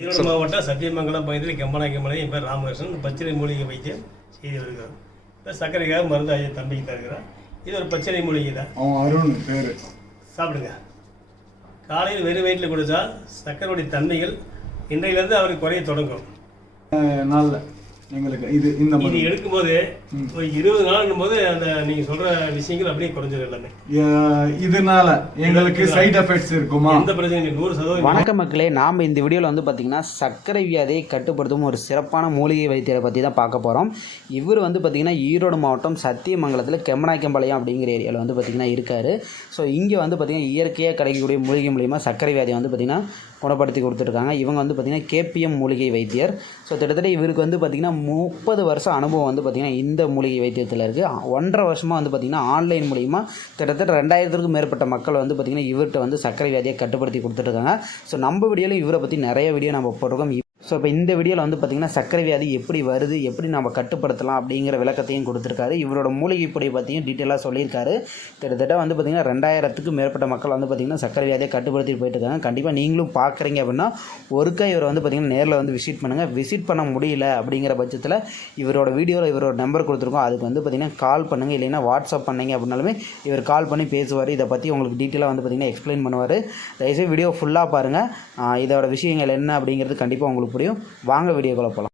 ஈரோடு மாவட்டம் சத்தியமங்கலம் பகுதியில் கெம்பனாக்கமலை என் பேர் ராமகிருஷ்ணன். பச்சிலை மூலிகை வைத்தியம் செய்து வருகிறோம் இப்போ சர்க்கரைக்காக மருந்து ஐயா தம்பிக்கு தருகிறோம் இது ஒரு பச்சிலை மூலிகை தான். அருண் பேரு. சாப்பிடுங்க. காலையில் வெறும் வயிற்றில் குடித்தா சர்க்கரையுடைய தன்மைகள் இன்றையிலேருந்து அவருக்கு குறைய தொடங்கும். நாள்ல. எங்களுக்கு இது இந்த இது மாதிரி. எடுக்கும்போது ஒரு இருபது நாள்னும் போது அந்த நீங்கள் சொல்கிற விஷயங்கள் அப்படியே குறைஞ்சிடும் எல்லாமே. இதனால எங்களுக்கு சைடு எஃபெக்ட்ஸ் இருக்குமா? எந்த பிரச்சனையும் நூறு சதவீதம் வணக்கம் மக்களே நாம் இந்த வீடியோவில் வந்து பார்த்திங்கன்னா சர்க்கரை வியாதியை கட்டுப்படுத்தும் ஒரு சிறப்பான மூலிகை வைத்தியரை பற்றி தான் பார்க்க போகிறோம் இவர் வந்து பார்த்திங்கன்னா ஈரோடு மாவட்டம் சத்தியமங்கலத்தில் கெம்மநாயக்கம்பாளையம் அப்படிங்கிற ஏரியாவில் வந்து பார்த்திங்கன்னா இருக்கார். ஸோ இங்கே வந்து பார்த்திங்கன்னா இயற்கையாக கிடைக்கக்கூடிய மூலிகை மூலிமா சர்க்கரை வியாதியை வந்து பார்த்திங்கன்னா குணப்படுத்தி கொடுத்துருக்காங்க. இவங்க வந்து பார்த்திங்கன்னா கேபிஎம் மூலிகை வைத்தியர். ஸோ கிட்டத்தட்ட இவருக்கு வந்து பார்த்திங்கன்னா முப்பது வருஷம் அனுபவம் வந்து பார்த்திங்கன்னா இந்த மூலிகை வைத்தியத்தில் இருக்குது ஒன்றரை வருஷமாக வந்து பார்த்திங்கன்னா ஆன்லைன் மூலிமா கிட்டத்தட்ட ரெண்டாயிரத்துக்கும் மேற்பட்ட மக்கள் வந்து பார்த்திங்கன்னா இவர்கிட்ட வந்து சர்க்கரை வியாதியை கட்டுப்படுத்தி கொடுத்துட்ருக்காங்க ஸோ நம்ம வீடியோவில் இவரை பற்றி நிறைய வீடியோ நம்ம போட்டிருக்கோம். ஸோ இப்போ இந்த வீடியோவில் வந்து பார்த்திங்கன்னா சர்க்கரை வியாதி எப்படி வருது எப்படி நம்ம கட்டுப்படுத்தலாம் அப்படிங்கிற விளக்கத்தையும் கொடுத்துருக்காரு. இவரோட மூலிகை பொடி பற்றியும் டீட்டெயிலாக சொல்லியிருக்காரு. கிட்டத்தட்ட வந்து பார்த்திங்கன்னா ரெண்டாயிரத்துக்கும் மேற்பட்ட மக்கள் வந்து பார்த்திங்கன்னா சர்க்கரை வியாதியை கட்டுப்படுத்திட்டு போயிட்டுருக்காங்க கண்டிப்பாக நீங்களும் பார்க்குறீங்க அப்படின்னா ஒருக்கா இவரை வந்து பார்த்திங்கன்னா நேரில் வந்து விசிட் பண்ணுங்கள் விசிட் பண்ண முடியல அப்படிங்கிற பட்சத்தில் இவரோட வீடியோவில் இவரோட நம்பர் கொடுத்துருக்கோம். அதுக்கு வந்து பார்த்திங்கன்னா கால் பண்ணுங்கள் இல்லைன்னா வாட்ஸ்அப் பண்ணீங்க அப்படின்னாலுமே இவர் கால் பண்ணி பேசுவார். இதை பற்றி உங்களுக்கு டீட்டெயிலாக வந்து பார்த்திங்கன்னா எக்ஸ்பிளைன் பண்ணுவார். தயவுசெய்து வீடியோ ஃபுல்லாக பாருங்கள் இதோட விஷயங்கள் என்ன அப்படிங்கிறது கண்டிப்பாக உங்களுக்கு புரியும் வாங்க வீடியோக்குள்ளே போகலாம்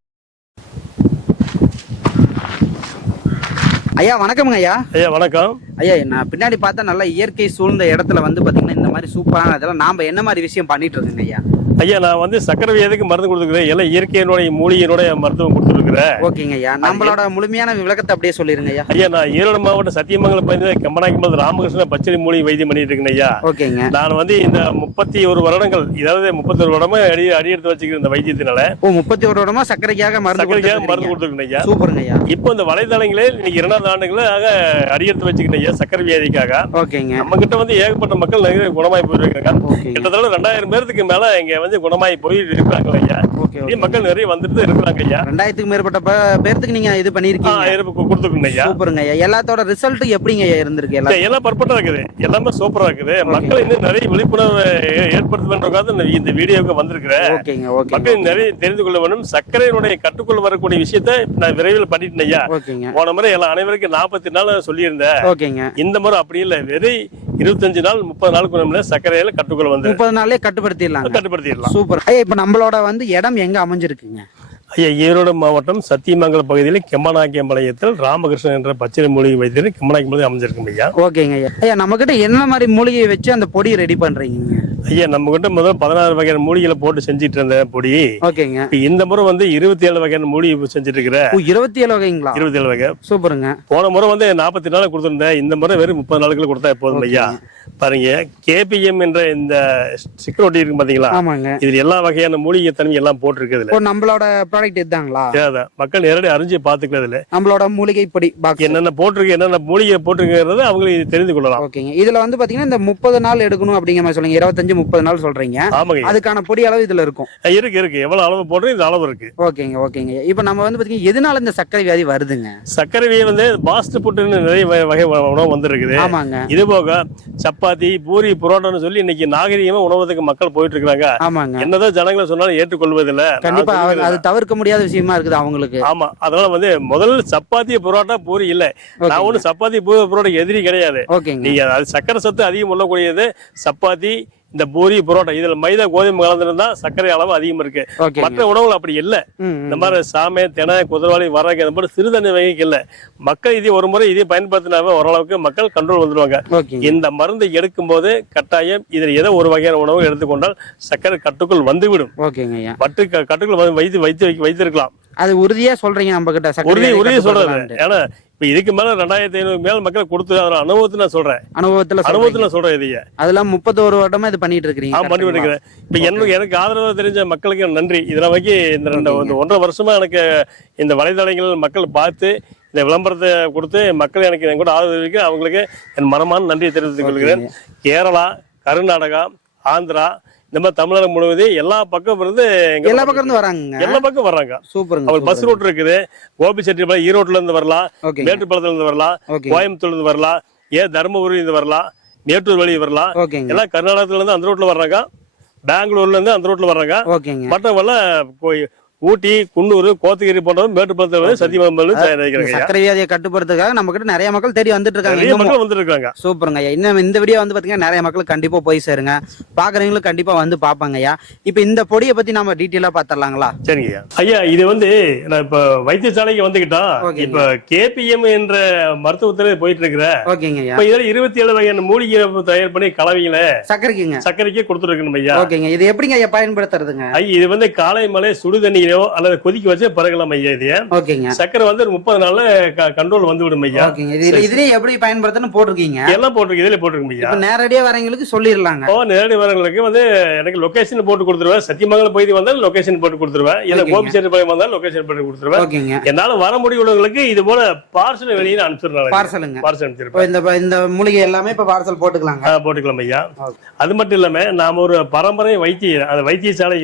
ஐயா வணக்கமுங்க ஐயா. ஐயா வணக்கம். ஐயா நான் பின்னாடி பார்த்தா நல்லா இயற்கை சூழ்ந்த இடத்துல வந்து பார்த்தீங்கன்னா இந்த மாதிரி சூப்பரான இதெல்லாம் நாம் என்ன மாதிரி விஷயம் பண்ணிட்டு இருக்கோங்க ஐயா? ஐயா நான் வந்து சர்க்கரை வியாதிக்கு மருந்து கொடுத்துருக்கிறேன். எல்லாம் இயற்கையினுடைய மூலிகையினுடைய மருத்துவம் கொடுத்துருக்குறேன். ஓகேங்க ஐயா. நம்மளோட முழுமையான விளக்கத்தை அப்படியே சொல்லிருங்க ஐயா. ஐயா நான் ஈரோடு மாவட்டம் சத்தியமங்கலம் பகுதியில் கம்பனாக்கம்பது ராமகிருஷ்ண பச்சளி மூலிகை வைத்தியம் பண்ணிட்டு இருக்கேன் ஐயா. ஓகேங்க. நான் வந்து இந்த முப்பத்தி ஒரு வருடங்கள் இதாவது முப்பத்தி ஒரு வருடமா அடி அடி எடுத்து வச்சுக்கிற இந்த வைத்தியத்தினால ஓ முப்பத்தி ஒரு வருடமா சர்க்கரைக்காக மருந்து சர்க்கரைக்காக மருந்து. கொடுத்துருக்கேன் ஐயா. சூப்பருங்க ஐயா. இப்போ இந்த வலைதளங்களில் இன்னைக்கு இரண்டாவது ஆண்டுகளாக அடி எடுத்து வச்சுக்கிட்டேன் ஐயா சர்க்கரை வியாதிக்காக. ஓகேங்க. நம்ம கிட்ட வந்து ஏகப்பட்ட மக்கள் நிறைய குணமாய் போயிருக்காங்க. கிட்டத்தட்ட ரெண்டாயிரம் பேருக்கு மேல இங்க வந்து குணமாய் போய் இருக்காங்க ஐயா. ஓகே மக்கள் நிறைய வந்துட்டு இருக்கிறாங்க ஐயா. ரெண்டாயிரத்துக்கு மேற்பட்ட பேர்த்துக்கு நீங்க இது பண்ணிருக்கீங்க இருப்பு கொடுத்துருக்கேன் ஐயா. சூப்பருங்க ஐயா. எல்லாத்தோட ரிசல்ட் எப்படிங்க இருந்திருக்கு எல்லா இல்ல, எல்லாம் பர்ஃபெக்டா இருக்குது. எல்லாமே சூப்பரா இருக்குது. மக்கள் இன்னும் நிறைய விழிப்புணர்வு ஏ- ஏற்படுத்துவதற்காக இந்த- வீடியோவுக்கு வந்திருக்கிறேன். ஓகேங்க ஓகே மக்கள் நிறைய தெரிந்து கொள்ள வேண்டும். சர்க்கரையினுடைய கட்டுக்குள் வரக்கூடிய விஷயத்தை நான் விரைவில் பண்ணிட்டேன் ஐயா. ஓகேங்க. போன முறை எல்லாம் அனைவருக்கும் நாற்பத்தி நாள் சொல்லியிருந்தேன். ஓகேங்க. இந்த முறை அப்படி இல்லை. வெறும் இருபத்தஞ்சு நாள் முப்பது நாளுக்கு முன்னாடி சர்க்கரையில கட்டுக்குள் வந்து முப்பது நாள்லயே கட்டுப்படுத்திடலாங்க. கட்டுப்படுத்திடலாம். சூப்பர். ஐயா இப்ப நம்மளோட வந்து இடம் எங்க அமைஞ்சிருக்குங்க? ஐயா ஈரோடு மாவட்டம் சத்தியமங்கலம் பகுதியில் கெம்மநாயக்கம்பாளையத்தில் ராமகிருஷ்ணன் என்ற பச்சை மூலிகை வைத்தியர் கெம்மநாயக்கம்பாளையம் அமைஞ்சிருக்கும் ஐயா. ஓகேங்க ஐயா. ஐயா நம்ம கிட்ட என்ன மாதிரி மூலிகையை வச்சு அந்த பொடி ரெடி பண்றீங்க ஐயா நம்ம கிட்ட முதல்ல பதினாறு வகையான மூலிகளை போட்டு செஞ்சிட்டு இருந்த பொடி. ஓகேங்க. இந்த முறை வந்து இருபத்தி ஏழு வகையான மூலிகை செஞ்சுட்டு இருக்கிற இருபத்தி ஏழு வகைங்களா? இருபத்தி ஏழு வகை. சூப்பருங்க. போன முறை வந்து நாற்பத்தி நாள் கொடுத்துருந்தேன். இந்த முறை வெறும் முப்பது நாளுக்குள்ள கொடுத்தா போதும் ஐயா. பாருங்க கேபிஎம் என்ற இந்த ஒட்டி இருக்கு பாத்தீங்களா? ஆமாங்க. இதுல எல்லா வகையான மூலிகை தன்மை எல்லாம் போட்டிருக்கு இதுல. ஓ நம்மளோட ப்ராடக்ட் இதுதாங்களா மக்கள் நேரடி அறிஞ்சு பாத்துக்கிறதுல நம்மளோட மூலிகை பொடி என்னென்ன போட்டிருக்கு என்னென்ன மூலிகை போட்டிருக்கிறது அவங்களுக்கு தெரிந்து கொள்ளலாம். ஓகேங்க. இதுல வந்து பாத்தீங்கன்னா இந்த முப்பது நாள் எடுக்கணும் அப்படிங்கிற மாதிரி சொல்றீங்க இருபத்தஞ்சு முப்பது நாள் சொல்றீங்க. அதுக்கான பொடி அளவு இதுல இருக்கும். இருக்கு இருக்கு. எவ்வளவு அளவு போடுறோம்? இந்த அளவு இருக்கு. ஓகேங்க ஓகேங்க. இப்போ நம்ம வந்து பாத்தீங்கன்னா எதனால இந்த சர்க்கரை வியாதி வருதுங்க? சர்க்கரை வியை வந்து பாஸ்ட் புட்டுன்னு நிறைய வகை- வகை உணவு வந்திருக்குது. ஆமாங்க. இது போக சப்பாத்தி பூரி புரோட்டான்னு சொல்லி இன்னைக்கு நாகரிகமா உணவகத்துக்கு மக்கள் போயிட்டு இருக்காங்க ஆமாங்க. என்னதான் ஜனங்களை சொன்னாலும் ஏற்றுக்கொள்வதில்ல. கண்டிப்பா. அது தவிர்க்க முடியாத விஷயமா இருக்குது அவங்களுக்கு. ஆமா. அதனால வந்து முதல் சப்பாத்தி புரோட்டா பூரி இல்ல. நான். ஒண்ணு சப்பாத்தி பூரி புரோட்டா எதிரி கிடையாது. நீங்க அது சக்கரை சத்து அதிகம் உள்ளக்கூடியது சப்பாத்தி இந்த பூரி புரோட்டா இதுல மைதா கோதுமை கலந்துருந்தா சர்க்கரை அளவு அதிகம் இருக்கு. மற்ற உணவுகள் அப்படி இல்ல. இந்த. மாதிரி சாமை தினை குதிரவாளி வரகு இந்த மாதிரி சிறுதானிய வகைக்கு இல்ல. மக்கள் இது ஒரு முறை இதை பயன்படுத்தினாவே ஓரளவுக்கு மக்கள் கண்ட்ரோல் வந்துருவாங்க. ஓகேங்க இந்த மருந்தை எடுக்கும்போது கட்டாயம் இதில் ஏதோ ஒரு வகையான உணவு எடுத்துக்கொண்டால் சர்க்கரை கட்டுக்குள் வந்துவிடும். பட்டு கட்டுக்குள் வைத்து வைத்து வைத்திருக்கலாம். அது உறுதியா சொல்றீங்க நம்ம கிட்ட உறுதி உறுதி கட்டுப்படுத்தலான்ட்டு. ஏன்னா இப்ப இதுக்கு மேல ரெண்டாயிரத்தி ஐநூறு மேல மக்கள் கொடுத்து அதோட அனுபவத்தை நான் சொல்றேன். அனுபவத்துல அனுபவத்துல சொல்றேன் இதைய. அதெல்லாம் முப்பத்தோரு வருடமா இது பண்ணிட்டு இருக்கீங்க நான் பண்ணி கரெக்ட்டுங்களா? இருக்கிறேன். இப்ப எனக்கு எனக்கு ஆதரவு தெரிஞ்ச மக்களுக்கு நன்றி. இதெல்லாம் வரைக்கும் இந்த ரெண்டு இந்த ஒன்றரை வருஷமா எனக்கு இந்த வலைதளங்கள் மக்கள் பார்த்து இந்த விளம்பரத்தை கொடுத்து மக்கள் எனக்கு என் கூட ஆதரவு அவங்களுக்கு என் மனமான நன்றியை தெரிவித்துக் கொள்கிறேன். கேரளா கர்நாடகா ஆந்திரா இந்த மாதிரி தமிழகம் முழுவதும் எல்லா பக்கம் இருந்து எல்லா பக்கம் இருந்து வராங்க. எல்லா பக்கம் வர்றாங்க சூப்பருங்க அவர் பஸ் ரூட் இருக்குது. கோபி செட்டிப்பாளையம் ஈரோட்ல இருந்து வரலாம். மேட்டுப்பாளத்துல இருந்து வரலாம். கோயம்புத்தூர்ல இருந்து வரலாம். ஏன் தருமபுரி இருந்து வரலாம். மேட்டூர் வழி வரலாம். எல்லாம் கர்நாடகத்துல இருந்து அந்த ரூட்ல வர்றாங்க. பெங்களூர்ல இருந்து அந்த ரோட்ல வர்றாங்க. போய் ஊட்டி குன்னூர் கோத்தகிரி போன்ற மேட்டுப்பாளத்தில் வந்து சத்தியமங்கலம் தயாரிக்கிறாங்க சர்க்கரை வியாதியை கட்டுப்படுத்துறதுக்காக நம்ம கிட்ட நிறைய மக்கள் தேடி வந்துட்டு இருக்காங்க. மக்கள் வந்துருக்காங்க சூப்பருங்க ஐயா. இன்னும் இந்த வீடியோ வந்து பாத்தீங்கன்னா நிறைய மக்கள் கண்டிப்பா போய் சேருங்க. பாக்குறவங்களும் கண்டிப்பா வந்து பாப்பாங்க ஐயா. இப்போ இந்த பொடியை பத்தி நம்ம டீட்டெயிலா பாத்திரலாங்களா? சரிங்க ஐயா. இது வந்து நான் இப்ப வைத்தியசாலைக்கு வந்துக்கிட்டோம் ஓகேங்க. இப்ப கேபிஎம் என்ற மருத்துவத்துல போயிட்டு இருக்கிற ஓகேங்க ஐயா. இதுல இருபத்தி ஏழு வகையான மூலிகை தயார் பண்ணி கலவையில சர்க்கரைக்குங்க. சர்க்கரைக்கு கொடுத்துருக்கணும் ஐயா. ஓகேங்க. இது எப்படிங்க ஐயா பயன்படுத்துறதுங்க? ஐயா இது வந்து காலை மலை சுடு தண்ணீரோ அல்லது கொதிக்க வச்சு பருகலாம் ஐயா இது ஓகேங்க. சர்க்கரை வந்து ஒரு முப்பது நாள்ல கண்ட்ரோல் வந்து விடும் ஐயா இதுலயும் எப்படி பயன்படுத்தணும் போட்டிருக்கீங்க? எல்லாம் போட்டிருக்கு. இதுல போட்டிருக்கும் ஐயா நேரடியா வரவங்களுக்கு சொல்லிடலாங்க. ஓ நேரடி வரவங்களுக்கு வந்து எனக்கு லொகேஷன் போட்டு கொடுத்துருவேன். சத்தியமங்கலம் போயிட்டு வந்தாலும் லொகேஷன் போட்டு கொடுத்துருவேன். இல்ல ஓகேங்க. கோபிச்சேரிப்பாளையம் வந்தாலும் லொகேஷன் போட்டு கொடுத்துருவேன். என்னால வர முடியுள்ளவங்களுக்கு இது போல பார்சல் வெளியில அனுப்பிச்சிருந்தாங்க பார்சலுங்க பார்சல் அனுப்பிச்சிருப்பேன். இந்த இந்த மூலிகை எல்லாமே இப்ப பார்சல் போட்டுக்கலாங்க. ஆ, போட்டுக்கலாம் ஐயா. அது மட்டும் இல்லாம நாம ஒரு பரம்பரை வைத்திய அந்த வைத்தியசாலை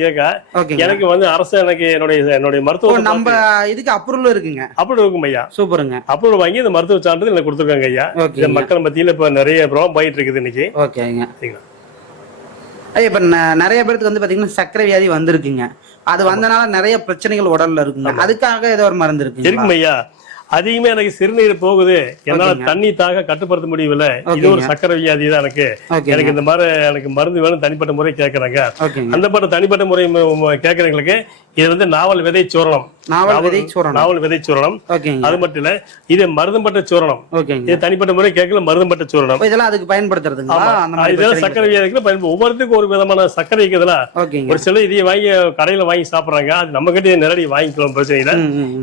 ஓகேங்க. எனக்கு வந்து அரசு எனக்கு என்னுடைய என்னுடைய மருத்துவ நம்ம இதுக்கு அப்ரூவல் இருக்குங்க. அப்படி இருக்கும் ஐயா. சூப்பருங்க. அப்ரூவல் வாங்கி இந்த மருத்துவ சான்றிதழ் எனக்கு கொடுத்துருக்காங்க ஐயா. இந்த மக்கள் மத்தியில இப்ப நிறைய ப்ராப்ளம் போயிட்டு இருக்குது இன்னைக்கு. ஓகேங்க. சரிங்களா? ஐயா இப்ப நிறைய பேருக்கு வந்து பாத்தீங்கன்னா சர்க்கரை வியாதி வந்திருக்குங்க. அது வந்தனால நிறைய பிரச்சனைகள் உடல்ல இருக்குங்க. அதுக்காக ஏதோ ஒரு மருந்து இருக்குங்க இருக்கும் ஐயா. அதிகமா எனக்கு சிறுநீர் போகுது. என்னால. தண்ணி தாக கட்டுப்படுத்த முடியல இது ஒரு. சக்கரை வியாதி தான் எனக்கு. எனக்கு இந்த மாதிரி எனக்கு மருந்து வேணும் தனிப்பட்ட முறை கேட்கறாங்க. அந்த மாதிரி தனிப்பட்ட முறை கேட்கறவங்களுக்கு இது வந்து நாவல் விதை சூரணம் நாவல் விதை சூரணம் நாவல் விதை சூரணம் ஓகேங்க. அது மட்டும் இல்ல இது மருதம்பட்ட சூரணம் இது தனிப்பட்ட முறை கேட்கல மருதம்பட்ட சூரணம் இதெல்லாம் அதுக்கு மாதிரி இதெல்லாம்? சக்கரை வியாதிக்கு பயன்படும் ஒவ்வொருத்துக்கும் ஒரு விதமான சக்கரை இருக்குதுல ஒரு சிலர் இதையும் வாங்கி கடையில வாங்கி சாப்பிடுறாங்க. அது நம்ம கிட்ட நேரடி வாங்கிக்கலாம் பிரச்சனை இல்ல.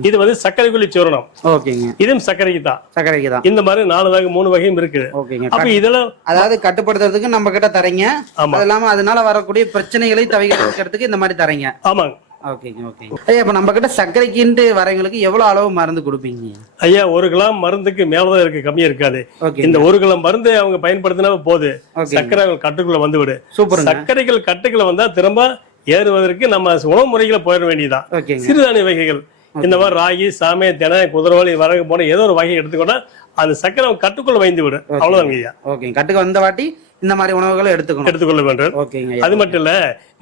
இது வந்து சர்க்கரைக்குள்ளி சூரணம் ஓகேங்க. இதுவும் சர்க்கரைக்கு தான். சர்க்கரைக்கு தான். இந்த மாதிரி நாலு வகை மூணு வகையும் இருக்குது. ஓகேங்க. அப்ப இதெல்லாம் அதாவது கட்டுப்படுத்துறதுக்கு நம்ம கிட்ட தரீங்க. அது இல்லாம அதனால வரக்கூடிய பிரச்சனைகளை தவிர்க்கிறதுக்கு இந்த மாதிரி தரீங்க. ஆமாங்க. ஓகேங்க ஓகேங்க. ஐயா இப்ப நம்ம கிட்ட சர்க்கரைக்குன்ட்டு வரவங்களுக்கு எவ்வளவு அளவு மருந்து கொடுப்பீங்க? ஐயா ஒரு கிலோ மருந்துக்கு மேலதான் இருக்கு கம்மியா இருக்காது. இந்த ஒரு கிலோ மருந்து அவங்க பயன்படுத்தினா போது. சர்க்கரை கட்டுக்குள்ள வந்து விடு சூப்பருங்க. சர்க்கரைகள் கட்டுக்குள்ள வந்தா திரும்ப ஏறுவதற்கு நம்ம உணவு முறைகளை போயிட வேண்டியதுதான். ஓகேங்க. சிறுதானிய வகைகள். இந்த மாதிரி ராகி சாமை தினை குதிரவாளி வரகு போன ஏதோ ஒரு வகை எடுத்துக்கொண்டா அந்த சர்க்கரை கட்டுக்குள்ள வைந்து விடும். அவ்வளவுதாங்க ஐயா. ஓகேங்க. கட்டுக்கு வந்த வாட்டி இந்த மாதிரி உணவுகளை எடுத்துக்கணும். எடுத்துக்கொள்ள வேண்டும். ஓகேங்க. அது மட்டும் இல்ல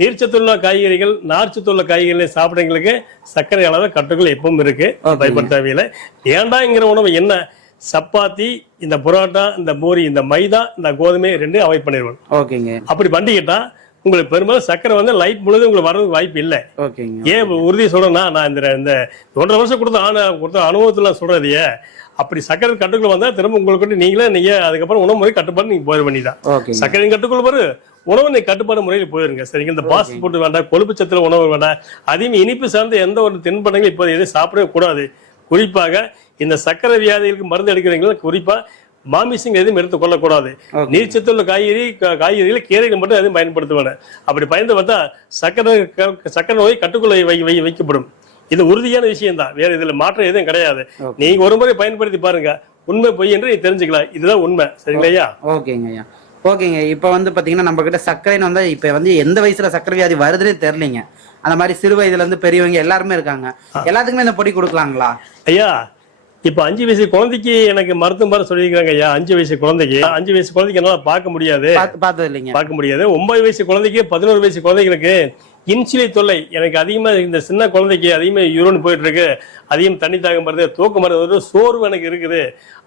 நீர்ச்சத்துள்ள காய்கறிகள் நார்ச்சத்துள்ள காய்கறிகளை சாப்பிடுறவங்களுக்கு சர்க்கரை அளவு கட்டுக்குள்ள எப்பவும் இருக்கு. பயப்பட தேவையில்லை. ஏண்டாங்கிற உணவு என்ன? சப்பாத்தி இந்த புரோட்டா இந்த பூரி இந்த மைதா இந்த கோதுமை ரெண்டு அவாய்ட் பண்ணிடுவோம். ஓகேங்க. அப்படி பண்ணிக்கிட்டா உங்களுக்கு பெரும்பாலும் சர்க்கரை வந்து லைஃப் முழுதும் உங்களுக்கு வர்றதுக்கு வாய்ப்பு இல்லை. ஓகேங்க. ஏன் உறுதி சொல்றேன்னா நான் இந்த இந்த ஒன்றரை வருஷம் கொடுத்த ஆன கொடுத்த அனுபவத்துல சொல்றதையே அப்படி சர்க்கரை கட்டுக்குள்ள வந்தா திரும்ப உங்களுக்கு நீங்களே நீங்க அதுக்கப்புறம் உணவு முறை கட்டுப்பாடு நீங்க போயிட வேண்டியதான் சர்க்கரை கட்டுக்குள்ள வரும் உணவு நீங்க கட்டுப்பாடு முறையில் போயிருங்க. சரிங்க? இந்த பாஸ்ட் ஃபுட் வேண்டாம். கொழுப்பு சத்துல உணவு வேண்டாம். அதையும் இனிப்பு சார்ந்த எந்த ஒரு தின்பண்டங்களும் இப்போ எதுவும் சாப்பிடவே கூடாது. குறிப்பாக இந்த சர்க்கரை வியாதிகளுக்கு மருந்து எடுக்கிறவங்க குறிப்பா மாமிசங்கள் எதுவும் எடுத்து கொள்ளக்கூடாது. ஓகே. நீர்ச்சத்துள்ள காய்கறி காய்கறிகள் கீரைகள் மட்டும் எதுவும் பயன்படுத்துவாங்க. அப்படி பயந்து பார்த்தா சர்க்கரை க- சர்க்கரை நோய் கட்டுக்குள்ள வை வை வைக்கப்படும். இது உறுதியான விஷயம் தான் வேற இதுல மாற்றம் எதுவும் கிடையாது. நீங்க ஒரு முறை பயன்படுத்தி பாருங்க. உண்மை பொய் என்று தெரிஞ்சுக்கலாம். இதுதான் உண்மை. சரிங்களா ஓகேங்க ஐயா. ஓகேங்க இப்போ வந்து பார்த்தீங்கன்னா நம்ம கிட்ட சர்க்கரைன்னு வந்து இப்போ வந்து எந்த வயசுல சர்க்கரை வியாதி வருதுன்னே தெரியலைங்க. அந்த மாதிரி சிறு வயதுல இருந்து பெரியவங்க எல்லாருமே இருக்காங்க. எல்லாத்துக்குமே இந்த பொடி கொடுக்கலாங்களா? ஐயா இப்ப அஞ்சு வயசு குழந்தைக்கு எனக்கு மருத்துவம் பாரு சொல்லியிருக்காங்க ஐயா. அஞ்சு வயசு குழந்தைக்கு. அஞ்சு வயசு குழந்தைக்கு என்னால பார்க்க முடியாது. பார்த்து பார்த்தது இல்லைங்க பார்க்க முடியாது. ஒன்பது வயசு குழந்தைக்கு பதினோரு வயசு குழந்தைகளுக்கு இன்சுலி தொல்லை. எனக்கு அதிகமா இந்த சின்ன குழந்தைக்கு அதிகமா யூரின் போயிட்டு இருக்கு அதிகம் தண்ணி தாகம் வருது தூக்கம் வருது சோர்வு எனக்கு இருக்குது.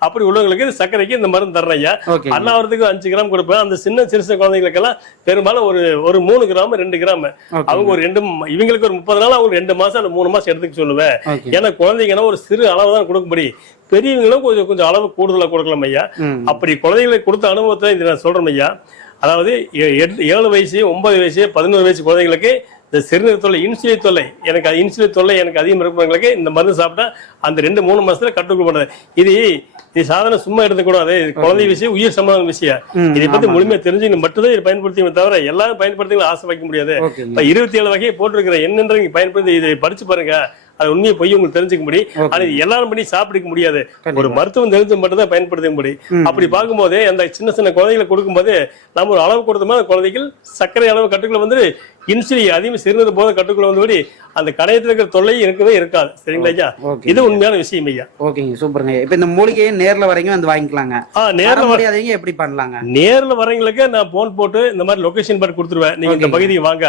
அப்படி உள்ளவங்களுக்கு சர்க்கரைக்கு இந்த மருந்து தர்றேன் ஐயா. ஓகேங்க. அண்ணாவரத்துக்கு அஞ்சு கிராம் கொடுப்பேன். அந்த சின்ன சிறு சின்ன குழந்தைங்களுக்கெல்லாம் பெரும்பாலும் ஒரு ஒரு மூணு கிராம் ரெண்டு கிராம். அவங்க ஒரு ரெண்டு இவங்களுக்கு ஒரு முப்பது நாள் அவங்க ரெண்டு மாசம் அல்லது மூணு மாசம் எடுத்துக்க சொல்லுவேன். ஏன்னா குழந்தைங்கன்னா ஒரு சிறு அளவு தான் கொடுக்க முடியும் பெரியவங்களும் கொஞ்சம் கொஞ்சம் அளவு கூடுதலா கொடுக்கலாம் ஐயா. அப்படி குழந்தைகளுக்கு கொடுத்த அனுபவத்தை இது நான் சொல்றேன் ஐயா. அதாவது ஏழு வயசு ஒன்பது வயசு பதினோரு வயசு குழந்தைகளுக்கு இந்த சிறுநீர் தொல்லை இன்சுலின் தொல்லை எனக்கு இன்சுலின் தொல்லை எனக்கு அதிகம் இருக்கிறவங்களுக்கு இந்த மருந்து சாப்பிட்டா அந்த ரெண்டு மூணு மாசத்துல கட்டுக்குள் பண்ணுறது இது இது சாதாரண சும்மா எடுத்துக்கூடாது. இது குழந்தை விஷயம் உயிர் சம்பந்தமான விஷயம். இதை பத்தி. முழுமையா தெரிஞ்சுங்க மட்டும்தான் இதை பயன்படுத்தி தவிர எல்லாரும் பயன்படுத்தி ஆசை வைக்க முடியாது. இருபத்தி ஏழு வகையை போட்டிருக்கிற என்னன்ற பயன்படுத்தி இதை படிச்சு பாருங்க. அது உண்மையை பொய் உங்களுக்கு தெரிஞ்சுக்க முடியும் ஓகே. ஆனா இது எல்லாரும் பண்ணி சாப்பிடுக்க முடியாது. ஒரு. மருத்துவம் தெரிஞ்சு மட்டும் தான் முடியும். அப்படி பார்க்கும்போது அந்த சின்ன சின்ன குழந்தைகளை கொடுக்கும்போது நம்ம ஒரு அளவு கொடுத்தோமா அந்த குழந்தைகள் சர்க்கரை அளவு கட்டுக்குள்ள வந்து இன்சுலின் அதிகமாக சிறுநீர் போத கட்டுக்குள்ள வந்தபடி அந்த கணையத்தில் இருக்கிற தொல்லை இருக்கவே இருக்காது. சரிங்களா ஐயா? ஓகே இது உண்மையான விஷயம் ஐயா. ஓகேங்க சூப்பருங்க. இப்போ இந்த மூலிகையை நேரில் வரீங்க வந்து வாங்கிக்கலாங்க. ஆ நேரில் வர முடியாதவங்க எப்படி பண்ணலாங்க? நேர்ல வரவங்களுக்கு நான் போன் போட்டு இந்த மாதிரி லொகேஷன் பார்த்து கொடுத்துருவேன். நீங்க இந்த. பகுதிக்கு வாங்க.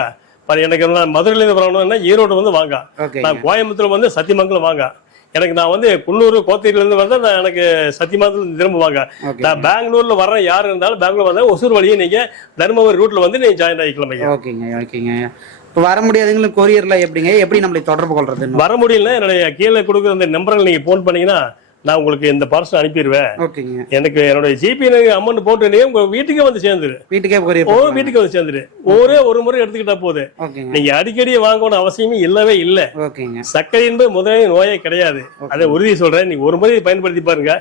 எனக்கு நான் மதுரையில இருந்து வரணும்னா ஈரோடு வந்து வாங்க. நான் கோயம்புத்தூர் வந்து சத்தியமங்கலம் வாங்க. எனக்கு நான் வந்து குன்னூர் கோத்தகிரில இருந்து வந்தா நான் எனக்கு சத்தியமங்கலத்துல இருந்து திரும்ப வாங்க. ஓகே நான் பெங்களூர்ல வரேன் யாரு இருந்தாலும் பெங்களூர் வந்தா ஒசூர் வழியே நீங்க தருமபுரி ரூட்ல வந்து நீங்க ஜாயின் ஆகிக்கலாம் ஓகேங்க ஓகேங்க. இப்போ வர முடியாதவங்களுக்கு கொரியர்ல எப்படிங்க? எப்படி நம்மளை தொடர்பு கொள்றதுன்னு? வர முடியலன்னா என்னுடைய கீழே கொடுக்குற அந்த நம்பர்கள் நீங்க போன் பண்ணீங்கன்னா நான் உங்களுக்கு இந்த பார்சல் அனுப்பிடுவேன் ஓகேங்க. எனக்கு என்னோட ஜிபி அமௌண்ட் போட்டு உங்க வீட்டுக்கே வந்து சேர்ந்துரு. வீட்டுக்கே வீட்டுக்கு வந்து சேர்ந்துரு. ஒரே ஒரு முறை எடுத்துக்கிட்டா போதும் நீங்க அடிக்கடி வாங்கணும் அவசியமே இல்லவே இல்ல. சர்க்கரை என்பது முதலாளி நோயே கிடையாது. அதை உறுதி சொல்றேன். நீங்க ஒரு முறை பயன்படுத்தி பாருங்க.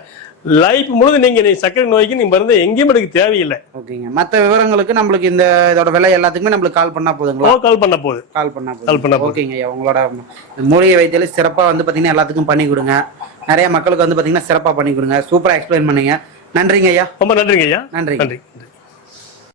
லைஃப் முழுது நீங்க நீ சர்க்கரை நோய்க்கு நீங்க மருந்து எங்கேயும் எடுக்க தேவையில்லை. ஓகேங்க. மற்ற விவரங்களுக்கு நம்மளுக்கு இந்த இதோட விலை எல்லாத்துக்குமே நம்மளுக்கு கால் பண்ணா போதுங்களா? கால் பண்ண போகுது கால் பண்ணா கால் பண்ணா ஓகேங்க உங்களோட மூலிகை வைத்தியம் சிறப்பாக வந்து பார்த்தீங்கன்னா எல்லாத்துக்கும் பண்ணி கொடுங்க. நிறைய மக்களுக்கு வந்து பார்த்தீங்கன்னா சிறப்பாக பண்ணி கொடுங்க. சூப்பராக எக்ஸ்பிளைன் பண்ணுங்க. நன்றிங்க ஐயா. ரொம்ப நன்றிங்க ஐயா. நன்றிங்க. நன்றி.